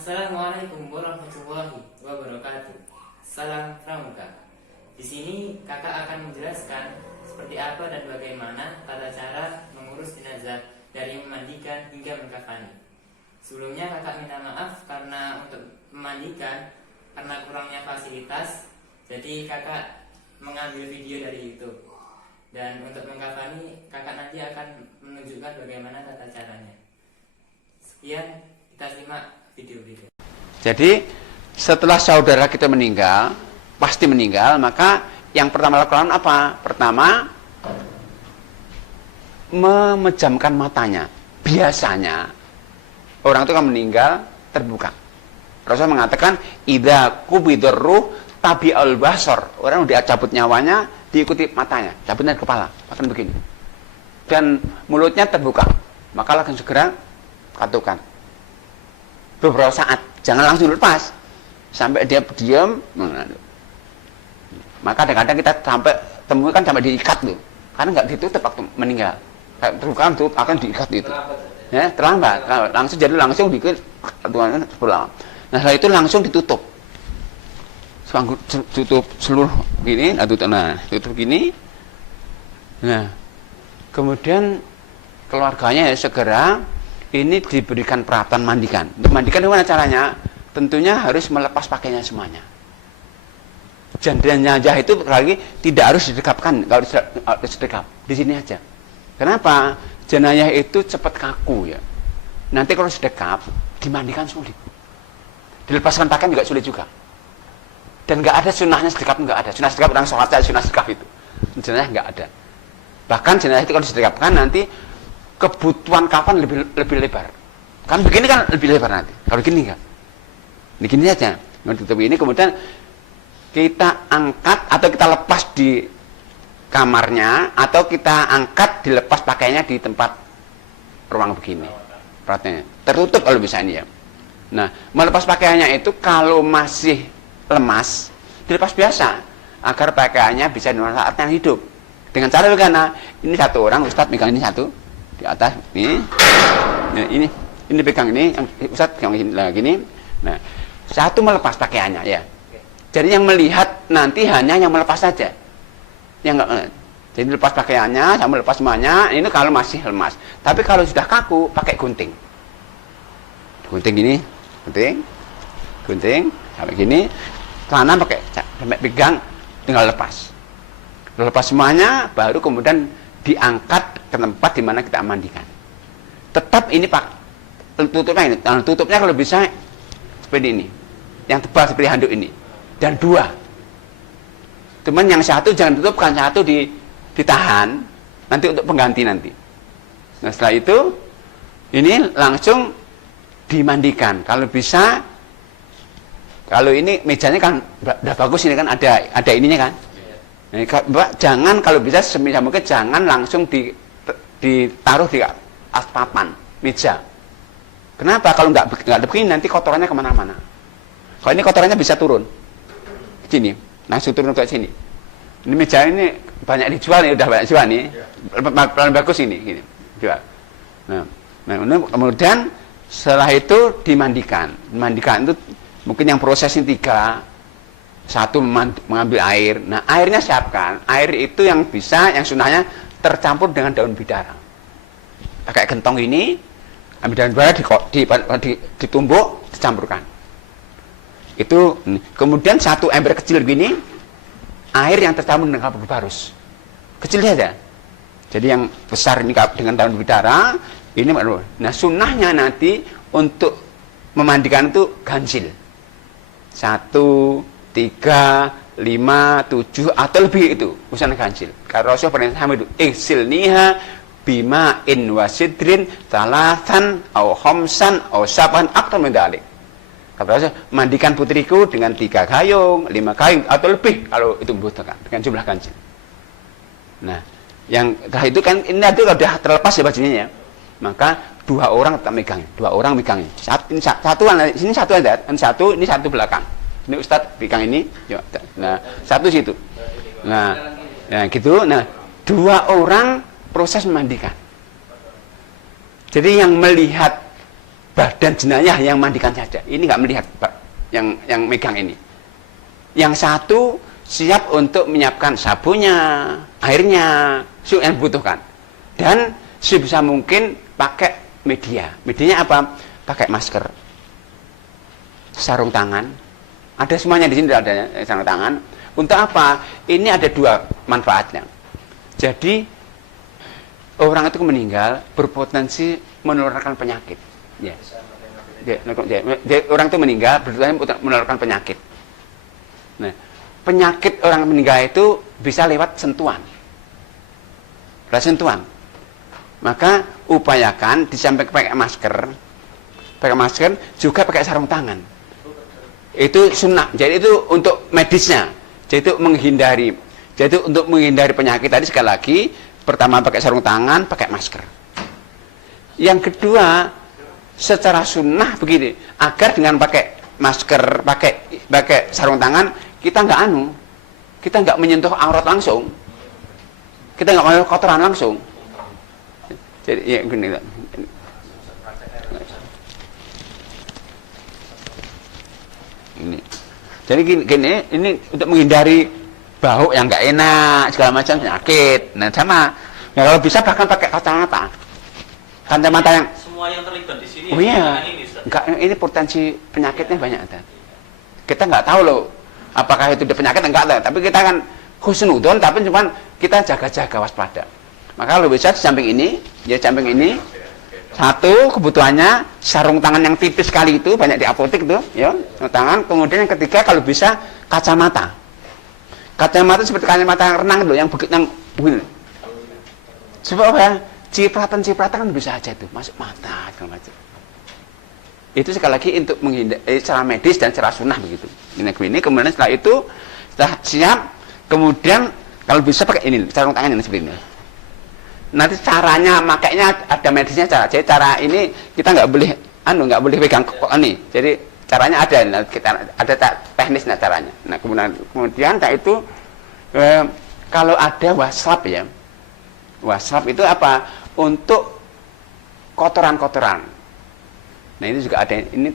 Assalamualaikum warahmatullahi wabarakatuh. Salam pramuka. Di sini kakak akan menjelaskan seperti apa dan bagaimana tata cara mengurus jenazah dari memandikan hingga mengkafani. Sebelumnya kakak minta maaf karena untuk memandikan karena kurangnya fasilitas, jadi kakak mengambil video dari YouTube. Dan untuk mengkafani kakak nanti akan menunjukkan bagaimana tata caranya. Sekian, kita simak video-video. Jadi setelah saudara kita meninggal, pasti meninggal, maka yang pertama lakukan apa? Pertama, memejamkan matanya. Biasanya orang itu kan meninggal terbuka. Rasul mengatakan, idza qubidur ruh tabi'ul basar. Orang udah cabut nyawanya, diikuti matanya, cabutnya kepala, akan begini. Dan mulutnya terbuka. Maka langsung segera katukan. Beberapa saat, jangan langsung lepas sampai dia diam. Maka kadang-kadang kita sampai temukan sampai diikat tuh, karena nggak ditutup waktu meninggal. Terbuka tuh akan diikat itu. Ya, terlambat. Langsung dikit pulang. Nah, setelah itu langsung ditutup. Tutup seluruh gini, tutup gini. Nah, kemudian keluarganya ya segera ini diberikan peralatan mandikan. Untuk mandikan gimana caranya? Tentunya harus melepas pakaiannya semuanya. Jenazah itu lagi tidak harus didekapkan, kalau harus didekap di sini aja. Kenapa? Jenazah itu cepat kaku ya. Nanti kalau sedekap dimandikan sulit. Dilepaskan pakaian juga sulit juga. Dan nggak ada sunnahnya sedekap, nggak ada. Sunnah sedekap orang sholat saja sunnah sedekap itu. Jenazah nggak ada. Bahkan jenazah itu kalau didekapkan nanti kebutuhan kafan lebih lebar. Kan begini kan lebih lebar nanti. Kalau gini enggak. Begini aja. Tutup ini kemudian kita angkat atau kita lepas di kamarnya atau kita angkat dilepas pakainya di tempat ruang begini. Perhatiannya. Tertutup kalau bisa ini ya. Nah, melepas pakaiannya itu kalau masih lemas dilepas biasa agar pakaiannya bisa dimanfaatkan saat yang hidup. Dengan cara bagaimana? Ini satu orang Ustadz megang ini satu di atas ini, nah, ini pegang ini, yang Ustadz pegang gini. Nah, satu melepas pakaiannya ya. Jadi yang melihat nanti hanya yang melepas saja. Yang enggak, jadi lepas pakaiannya, sama lepas semuanya. Ini kalau masih lemas. Tapi kalau sudah kaku, pakai gunting. Gunting gini, gunting sampai gini. Celana pakai sampai pegang, tinggal lepas. Lepas semuanya, baru kemudian diangkat ke tempat di mana kita mandikan. Tetap ini Pak, tutupnya ini. Tutupnya kalau bisa seperti ini, yang tebal seperti handuk ini, dan dua. Cuman yang satu jangan tutupkan, satu ditahan, nanti untuk pengganti nanti. Nah setelah itu, ini langsung dimandikan. Kalau bisa, kalau ini mejanya kan udah bagus ini kan ada ininya kan. Nah, jangan kalau bisa semisal mungkin jangan langsung ditaruh di atas papan meja. Kenapa? Kalau nggak begini nanti kotorannya kemana-mana. Kalau ini kotorannya bisa turun sini, langsung turun ke sini. Ini meja ini banyak dijual nih, udah banyak jual nih, paling bagus ini, gini jual. Nah kemudian setelah itu dimandikan. Dimandikan itu mungkin yang proses ini 3. Satu mengambil air. Nah airnya siapkan. Air itu yang bisa, yang sunnahnya tercampur dengan daun bidara. Pakai gentong ini, ambil daun bidara ditumbuk, dicampurkan. Itu kemudian satu ember kecil begini, air yang tercampur dengan kaldu barus. Kecil saja. Jadi yang besar ini dengan daun bidara, ini. Nah sunnahnya nanti untuk memandikan itu ganjil. 1, 3, 5, 7 atau lebih itu usaha ganjil. Karena Rasul pernah sama itu iksilniha bima in wasidrin talatan au khamsan au saban aktar mendalik. Kata Rasul, mandikan putriku dengan 3 gayung, 5 gayung atau lebih kalau itu membutuhkan dengan jumlah ganjil. Nah, yang itu kan ini sudah terlepas ya bajunya ya. Maka 2 orang tetap megang, 2 orang megang. Satu ini satu ada, ini satu belakang. Ini Ustadz pegang ini, nah satu situ, nah gitu, nah 2 orang proses memandikan. Jadi yang melihat badan jenayah yang mandikan saja. Ini nggak melihat yang megang ini. Yang satu siap untuk menyiapkan sabunnya, airnya, yang dibutuhkan. Dan sebisa mungkin pakai media. Medianya apa? Pakai masker, sarung tangan. Ada semuanya di sini ada sarung tangan. Untuk apa? Ini ada dua manfaatnya. Jadi orang itu meninggal berpotensi menularkan penyakit. Ya. Orang itu meninggal berpotensi menularkan penyakit. Nah, penyakit orang meninggal itu bisa lewat sentuhan. Lewat sentuhan. Maka upayakan disampaikan pakai masker juga pakai sarung tangan. Itu sunnah. Jadi itu untuk medisnya. Jadi itu menghindari. Jadi untuk menghindari penyakit tadi sekali lagi, pertama pakai sarung tangan, pakai masker. Yang kedua, secara sunnah begini, agar dengan pakai masker, pakai sarung tangan, kita nggak menyentuh aurat langsung, kita nggak menyentuh kotoran langsung. Jadi ya gini. Ini. Jadi gini, ini untuk menghindari bau yang nggak enak, segala macam penyakit. Nah sama, ya kalau bisa bahkan pakai kacamata yang. Semua yang terlibat di sini. Oh iya, ini potensi penyakitnya banyak. Kita nggak tahu loh, apakah itu penyakit enggak tahu. Tapi kita kan husnudon, tapi cuman kita jaga-jaga waspada. Maka kalau bisa di samping ini, satu kebutuhannya sarung tangan yang tipis sekali itu banyak di apotek tuh, ya, sarung tangan. Kemudian yang ketiga kalau bisa kacamata. Kacamata seperti kacamata yang renang loh, yang begini. Sebab apa ya? Cipratan kan bisa aja tuh masuk mata segala macam. Itu sekali lagi untuk menghindari secara medis dan secara sunnah begitu. Ini kemudian setelah itu setelah siap, kemudian kalau bisa pakai ini sarung tangan yang seperti ini. Nanti caranya makainya ada medisnya cara. Jadi cara ini kita nggak boleh pegang ini. Jadi caranya ada, kita ada teknisnya caranya. Nah kemudian itu kalau ada waslap ya, waslap itu apa? Untuk kotoran-kotoran. Nah ini juga ada ini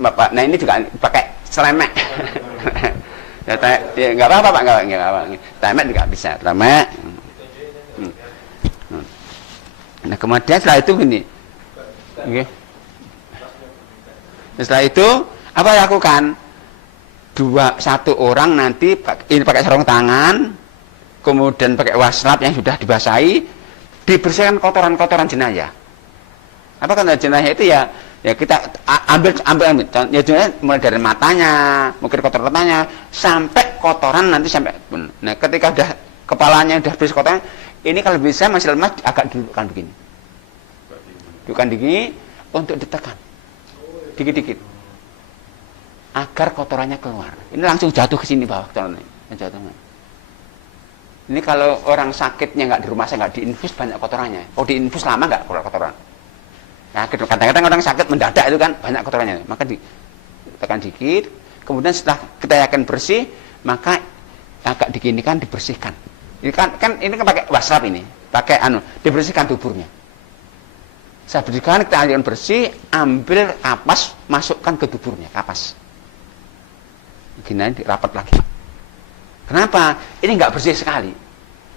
Bapak. Nah ini juga pakai selemek. Ya nggak apa-apa Pak, nggak apa-apa. Selemek juga bisa, selemek. Nah kemudian setelah itu gini, okay. Setelah itu apa lakukan? Satu orang nanti ini pakai sarung tangan, kemudian pakai waslap yang sudah dibasahi, dibersihkan kotoran-kotoran jenayah. Apa kotoran jenayah itu ya kita ambil ya jenayah mulai dari matanya, mungkin kotoran matanya sampai kotoran nanti sampai. Nah ketika udah kepalanya udah bersih kotoran, ini kalau bisa masih lemas agak dudukkan begini. Dudukkan begini untuk ditekan. Dikit-dikit. Agar kotorannya keluar. Ini langsung jatuh ke sini bawah kotorannya. Ini kalau orang sakitnya nggak di rumah saya nggak diinfus banyak kotorannya. Oh diinfus lama nggak keluar kotoran. Nah, kadang-kadang orang sakit mendadak itu kan banyak kotorannya. Maka ditekan dikit. Kemudian setelah kita yakin bersih, maka agak diginikan dibersihkan. Ini kan pakai waslap ini, pakai dibersihkan tuburnya. Saya berikan kita alirkan bersih, ambil kapas, masukkan ke tuburnya, kapas. Gini rapat lagi. Kenapa? Ini nggak bersih sekali,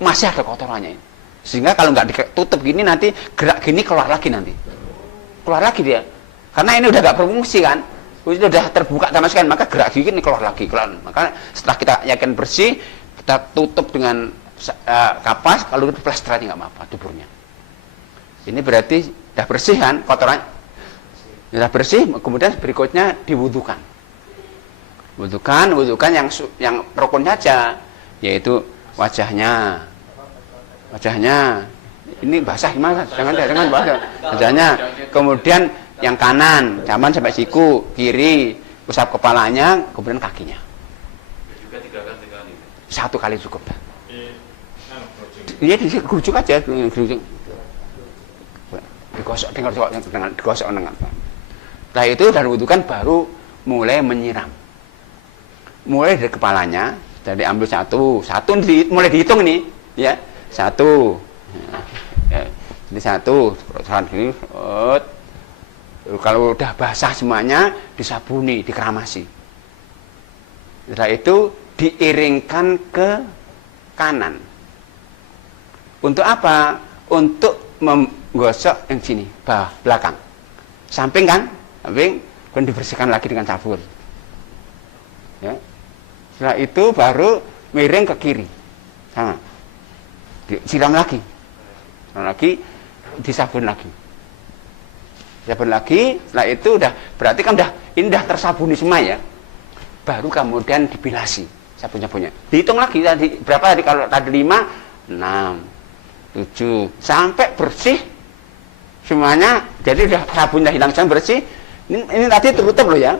masih ada kotorannya. Sehingga kalau nggak ditutup gini nanti gerak gini keluar lagi nanti, keluar lagi dia. Karena ini udah nggak berfungsi kan, udah terbuka sama sekali, maka gerak gini keluar lagi, keluar. Maka setelah kita yakin bersih, kita tutup dengan kapas, kalau itu plester aja nggak apa-apa tuburnya. Ini berarti sudah bersih kan kotoran, sudah bersih. Kemudian berikutnya diwudukan. Wudukan yang rukun saja, yaitu wajahnya. Ini basah gimana? Jangan basah. Wajahnya. Kemudian yang kanan, zaman sampai siku, kiri, usap kepalanya, kemudian kakinya. Juga 3 kali. 1 kali cukup. Iya digerujuk aja, digerujuk. Digosok dengan. Setelah itu dari wudukan baru mulai menyiram. Mulai dari kepalanya, jadi ambil satu mulai dihitung nih, ya 1. Ya. Jadi 1, perusahaan gini, Kalau udah basah semuanya, disabuni, dikeramasi. Setelah itu diiringkan ke kanan. Untuk apa? Untuk menggosok yang sini, bawah, belakang. Samping kan? Samping, kemudian dibersihkan lagi dengan sabun. Ya. Setelah itu baru miring ke kiri. Sama. Disiram lagi. Siram lagi, disabun lagi. Sabun lagi, setelah itu udah berarti kan ini udah tersabuni semua ya. Baru kemudian dibilasi sabun-sabunnya. Dihitung lagi tadi berapa tadi, kalau tadi 5, 6, 7 sampai bersih semuanya. Jadi udah sabunnya hilang semua, bersih. Ini tadi tertutup loh ya.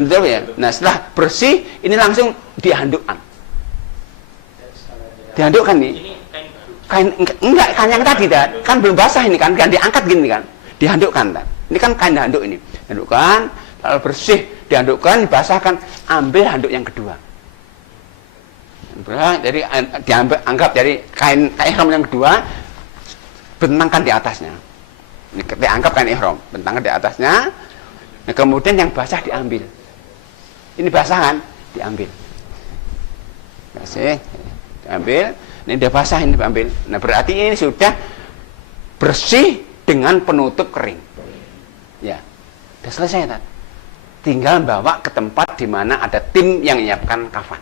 Betul ya. Nah, setelah bersih ini langsung dihandukkan. Dihandukkan nih. Kain enggak, kain yang tadi kan belum basah ini kan diangkat gini kan. Dihandukkan kan. Ini kan kain handuk ini. Handukkan, kalau bersih dihandukkan, dibasahkan, ambil handuk yang kedua. Jadi diambil, anggap dari kain ihram yang kedua, bentangkan di atasnya. Ini dianggap kain ihram, bentangkan di atasnya. Nah, kemudian yang basah diambil. Ini basah kan? Diambil. Basah, diambil. Ini udah basah, ini diambil. Nah, berarti ini sudah bersih dengan penutup kering. Ya, udah selesai kan? Tinggal bawa ke tempat di mana ada tim yang menyiapkan kafan.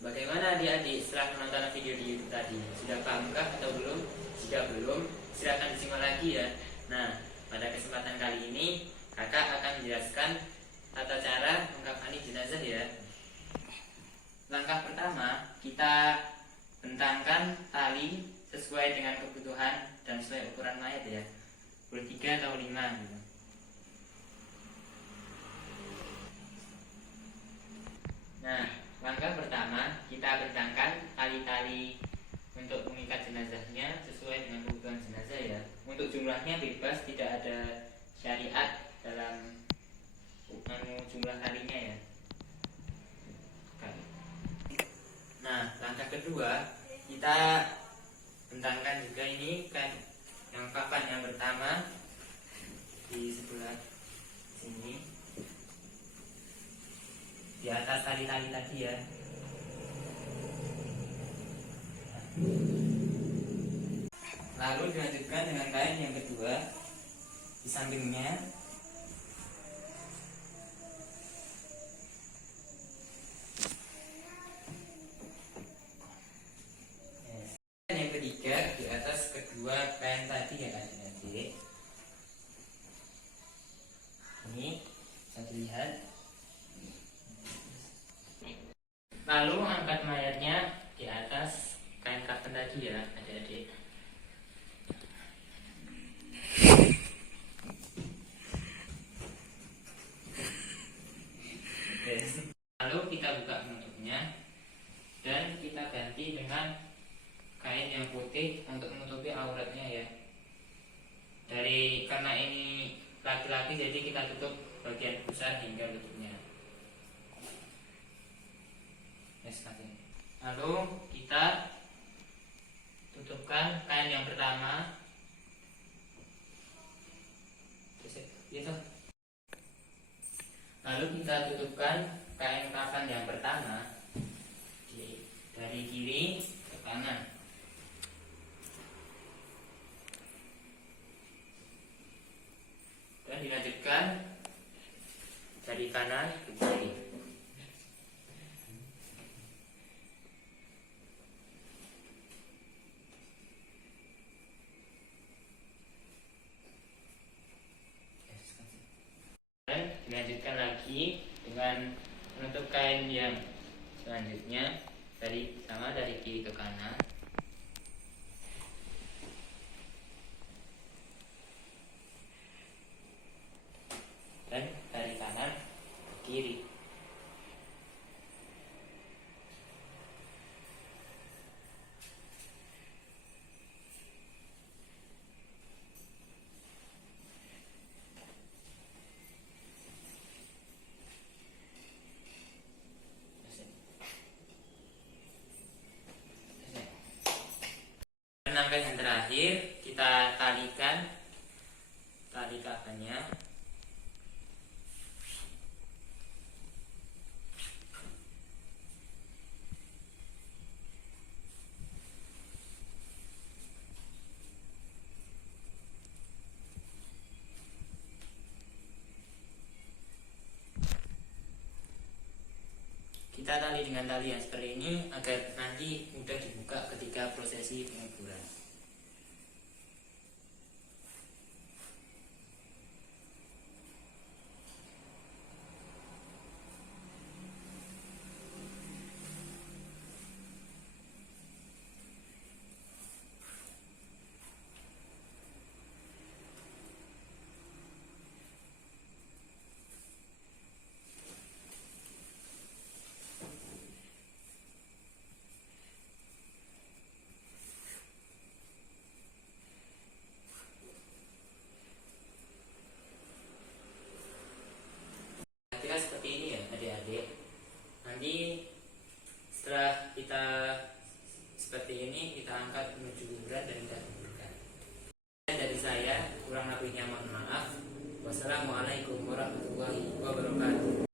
Bagaimana adik-adik setelah menonton video di YouTube tadi? Sudah pahamkah atau belum? Jika belum, silakan disimak lagi ya. Nah, pada kesempatan kali ini kakak akan menjelaskan tata cara mengkafani jenazah ya. Langkah pertama, kita bentangkan tali sesuai dengan kebutuhan dan sesuai ukuran mayat ya. 3 atau 5 gitu. Nah, langkah pertama kita bentangkan tali-tali untuk mengikat jenazahnya sesuai dengan kebutuhan jenazah ya. Untuk jumlahnya bebas, tidak ada syariat dalam jumlah talinya ya. Nah, langkah kedua kita bentangkan juga ini kan yang kafan yang pertama di sebelah sini di atas tali-tali tadi ya. Lalu dilanjutkan dengan kain yang kedua di sampingnya. Yang ketiga di atas kedua kain tadi ya adik-adik. Ini bisa dilihat. Lalu angkat mayatnya di atas kain kafan tadi ya adik-adik. Lalu kita buka penutupnya dan kita ganti dengan kain yang putih untuk menutupi auratnya ya. Karena ini laki-laki jadi kita tutup bagian pusar hingga lututnya. Lalu kita tutupkan kain yang pertama. Lalu kita tutupkan kain kafan yang pertama dari kiri ke kanan. Dan dilanjutkan dari kanan ke kiri. Dan dilanjutkan lagi dengan menutup kain yang selanjutnya dari kiri ke kanan. Dan dari kanan ke kiri. kita tali dengan tali yang seperti ini agar nanti mudah dibuka ketika prosesi penguburan. Kira seperti ini ya adik-adik. Nanti setelah kita seperti ini, kita angkat menuju kuburan dan kita kuburkan. Dari saya kurang lebihnya mohon maaf. Wassalamualaikum warahmatullahi wabarakatuh.